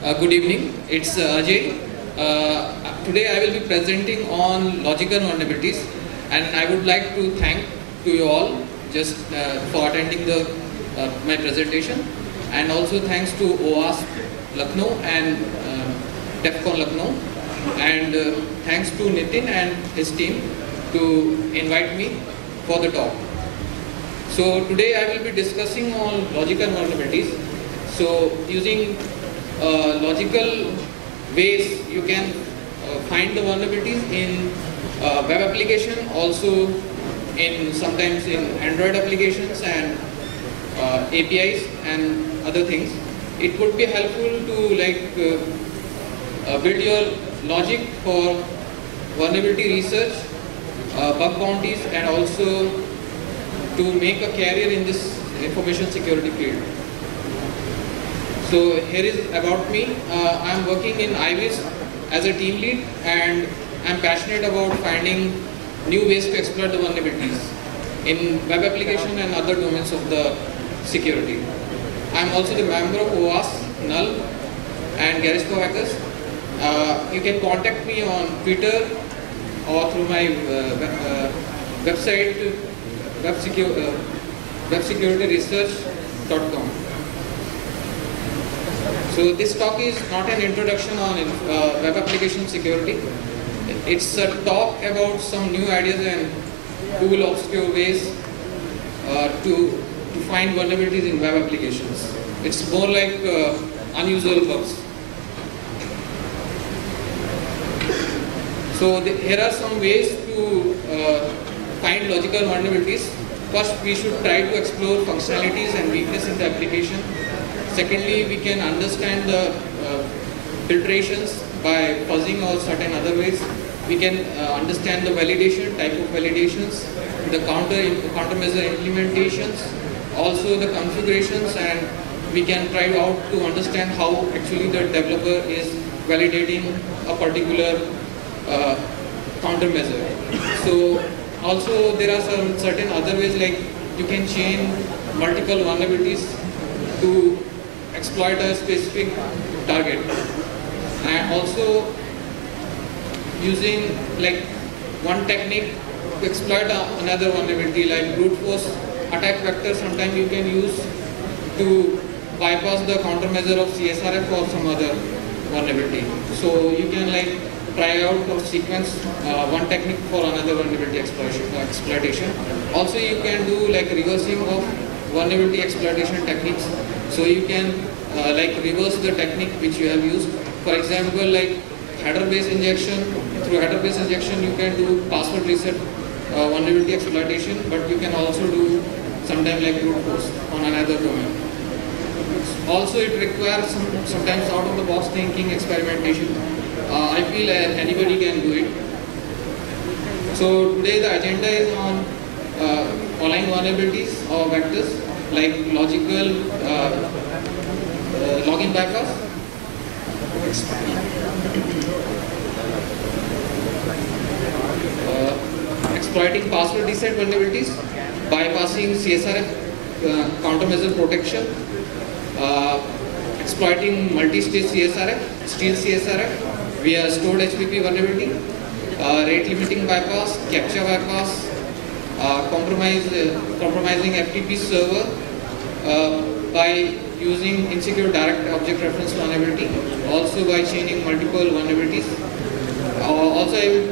Good evening, it's Ajay. Today I will be presenting on logical vulnerabilities, and I would like to thank to you all just for attending my presentation, and also thanks to Owasp Lucknow and Defcon Lucknow, and thanks to Nitin and his team to invite me for the talk. So today I will be discussing on logical vulnerabilities. So using logical ways you can find the vulnerabilities in web application, also in sometimes in Android applications and APIs and other things. It would be helpful to build your logic for vulnerability research, bug bounties, and also to make a career in this information security field. So here is about me. I am working in IWIS as a team lead, and I am passionate about finding new ways to exploit the vulnerabilities in web application and other domains of the security. I am also the member of Owasp, Null, and Garage for Hackers. You can contact me on Twitter or through my website, websecurityresearch.com. So this talk is not an introduction on web application security. It's a talk about some new ideas and cool obscure ways to find vulnerabilities in web applications. It's more like unusual bugs. So here are some ways to find logical vulnerabilities. First, we should try to explore functionalities and weakness in the application. Secondly, we can understand the filtrations by fuzzing or certain other ways. We can understand the validation, type of validations, the countermeasure implementations, also the configurations, and we can try out to understand how actually the developer is validating a particular countermeasure. So also there are some certain other ways, like you can chain multiple vulnerabilities to exploit a specific target, and also using like one technique to exploit another vulnerability, like brute force attack vector. Sometimes you can use to bypass the countermeasure of CSRF or some other vulnerability. So you can like try out or sequence one technique for another vulnerability exploitation. Also you can do like reversing of vulnerability exploitation techniques. So you can reverse the technique which you have used. For example, like header-based injection. Through header-based injection, you can do password reset vulnerability exploitation, but you can also do sometimes like brute force on another domain. Also, it requires sometimes out-of-the-box thinking, experimentation. I feel anybody can do it. So today the agenda is on online vulnerabilities or vectors, like logical login bypass, exploiting password reset vulnerabilities, bypassing CSRF countermeasure protection, exploiting multi-stage CSRF, steal CSRF via stored HTTP vulnerability, rate limiting bypass, captcha bypass, compromising FTP server by using insecure direct object reference vulnerability, also by chaining multiple vulnerabilities. Also I will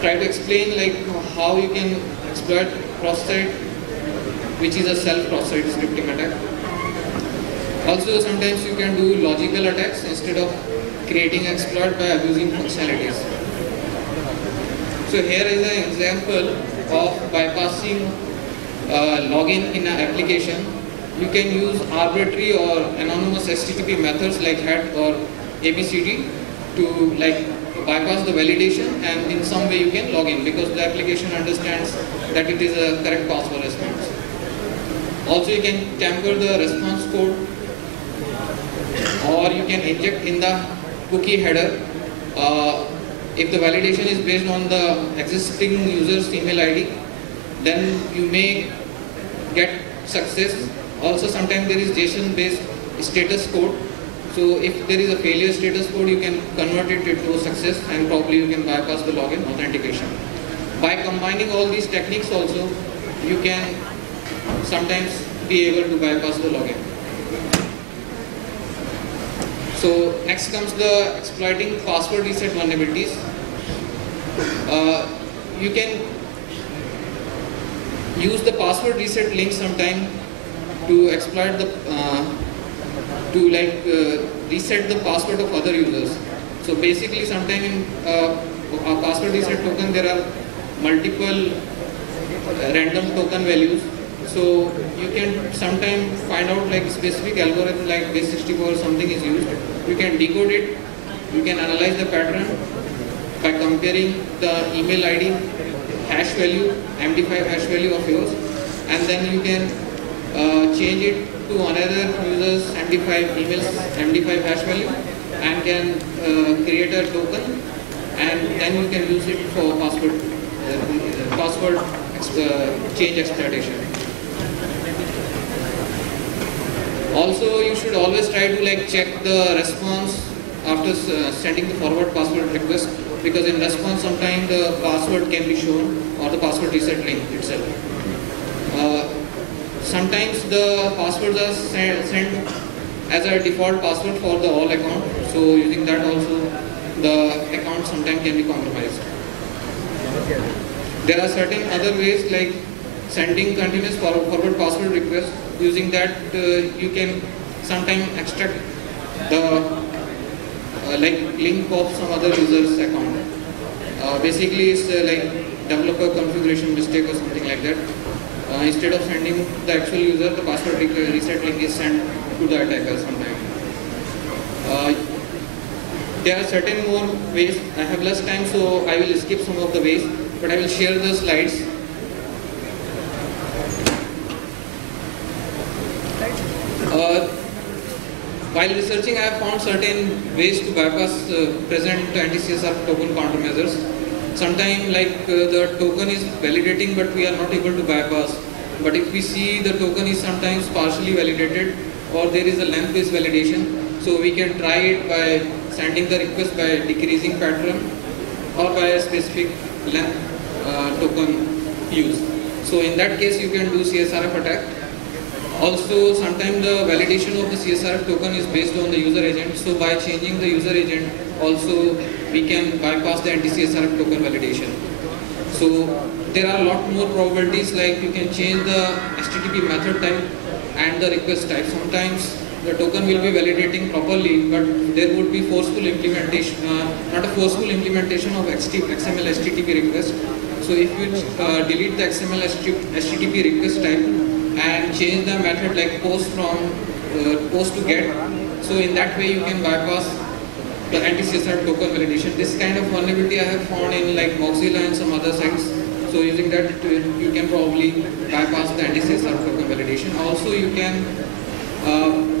try to explain like how you can exploit cross-site, which is a self-cross-site scripting attack. Also sometimes you can do logical attacks instead of creating exploit by abusing functionalities. So here is an example of bypassing login in an application. You can use arbitrary or anonymous HTTP methods like head or ABCD to like bypass the validation, and in some way you can log in because the application understands that it is a correct password response. Also you can tamper the response code, or you can inject in the cookie header. If the validation is based on the existing user's email ID, then you may get success. Also sometimes there is JSON based status code. So if there is a failure status code, you can convert it into success and probably you can bypass the login authentication. By combining all these techniques also, you can sometimes be able to bypass the login. So next comes the exploiting password reset vulnerabilities. You can use the password reset link sometime to exploit the reset the password of other users. So basically, sometime in a password reset token there are multiple random token values. So you can sometimes find out like specific algorithm like base64 or something is used. You can decode it. You can analyze the pattern by comparing the email ID hash value, MD5 hash value of yours, and then you can change it to another user's MD5 email's MD5 hash value and can create a token, and then you can use it for password change exploitation. Also, you should always try to like check the response after sending the forward password request, because in response sometimes the password can be shown or the password reset link itself. Sometimes the passwords are sent as a default password for the all account. So using that also the account sometimes can be compromised. There are certain other ways like sending continuous forward password request. Using that you can sometimes extract the link of some other user's account. Basically it's like developer configuration mistake or something like that. Instead of sending the actual user, the password reset link is sent to the attacker sometimes. There are certain more ways. I have less time, so I will skip some of the ways, but I will share the slides. While researching, I have found certain ways to bypass present anti-CSR token countermeasures. Sometimes the token is validating but we are not able to bypass. But if we see the token is sometimes partially validated or there is a length-based validation, so we can try it by sending the request by decreasing pattern or by a specific length token use. So in that case you can do CSRF attack. Also, sometimes the validation of the CSRF token is based on the user agent. So by changing the user agent, also we can bypass the anti-CSRF token validation. So there are a lot more probabilities, like you can change the HTTP method type and the request type. Sometimes the token will be validating properly, but there would be forceful implementation, not a forceful implementation of XML HTTP request. So if you delete the XML HTTP request type and change the method like post to get, so in that way you can bypass the anti-CSRF token validation. This kind of vulnerability I have found in like Mozilla and some other sites. So using that you can probably bypass the anti-CSRF token validation. Also you can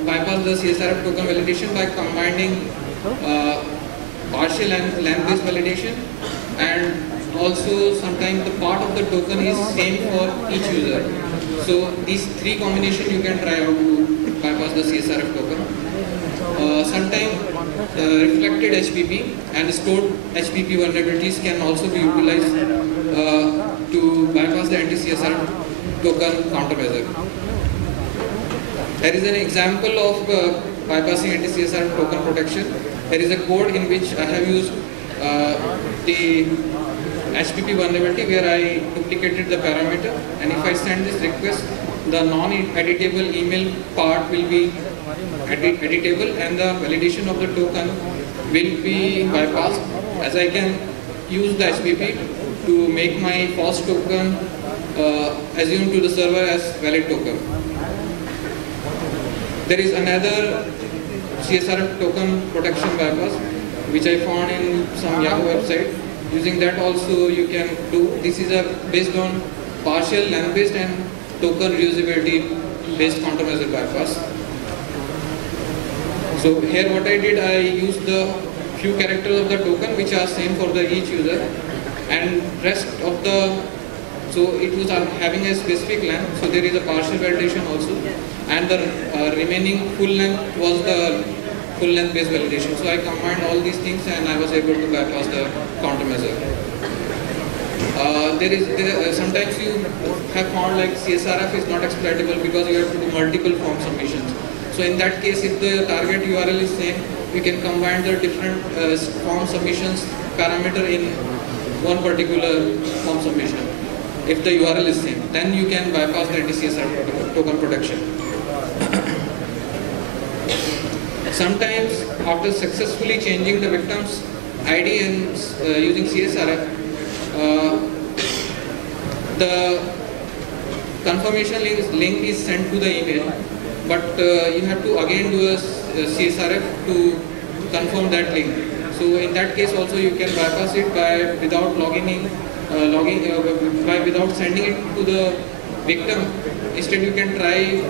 bypass the CSRF token validation by combining partial and length-based validation, and also sometimes the part of the token is same for each user. So these three combinations you can try out to bypass the CSRF token. Sometimes reflected HPP and stored HPP vulnerabilities can also be utilized to bypass the anti-CSRF token countermeasure. There is an example of bypassing anti-CSRF token protection. There is a code in which I have used the HPP vulnerability where I duplicated the parameter, and if I send this request, the non-editable email part will be editable and the validation of the token will be bypassed, as I can use the HPP to make my false token assumed to the server as valid token. There is another CSRF token protection bypass which I found in some Yahoo website. Using that also you can do, this is based on partial length-based and token reusability based countermeasure bypass. So here what I did, I used the few characters of the token which are same for the each user, and rest of the, so it was having a specific length, so there is a partial validation also, and the remaining full length was the full length based validation. So I combined all these things and I was able to bypass the countermeasure. Sometimes you have found like CSRF is not exploitable because you have to do multiple form submissions. So in that case, if the target URL is same, you can combine the different form submissions parameter in one particular form submission. If the URL is same, then you can bypass the anti-CSRF token protection. Sometimes after successfully changing the victim's ID and using CSRF, the confirmation link is sent to the email, but you have to again do a CSRF to confirm that link. So in that case also you can bypass it by without without sending it to the victim. Instead you can try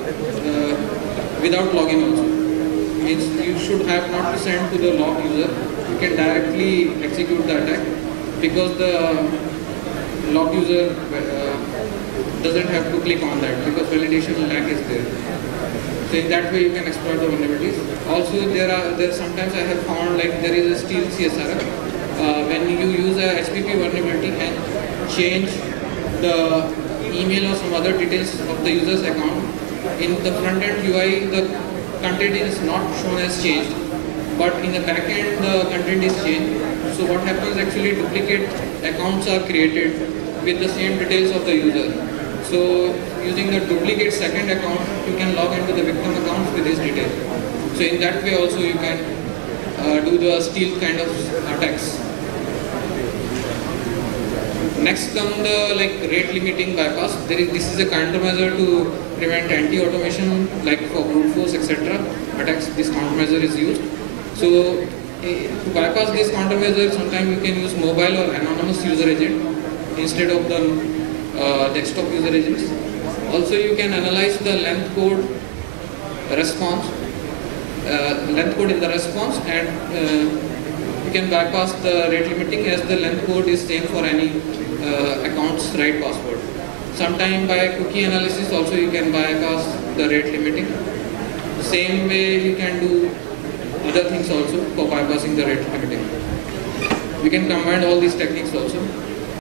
without login also. Means you should have not to send to the logged user. You can directly execute the attack because the logged user doesn't have to click on that because validation lag is there. So in that way you can exploit the vulnerabilities. Also there sometimes I have found like there is a steal CSRF. When you use a HPP vulnerability and change the email or some other details of the user's account, in the front end UI the content is not shown as changed, but in the back end the content is changed. So what happens, actually duplicate accounts are created with the same details of the user. So using the duplicate second account, you can log into the victim accounts with this detail. So in that way also you can do the steal kind of attacks. Next come the rate limiting bypass. This is a countermeasure to prevent anti-automation like for brute force etc. attacks. This countermeasure is used. So to bypass this countermeasure, sometimes you can use mobile or anonymous user agent instead of the desktop user agents. Also you can analyze the length code response, length code in the response, and you can bypass the rate limiting as the length code is same for any account's right password. Sometime by cookie analysis also you can bypass the rate limiting. Same way you can do other things also for bypassing the rate limiting. We can combine all these techniques also.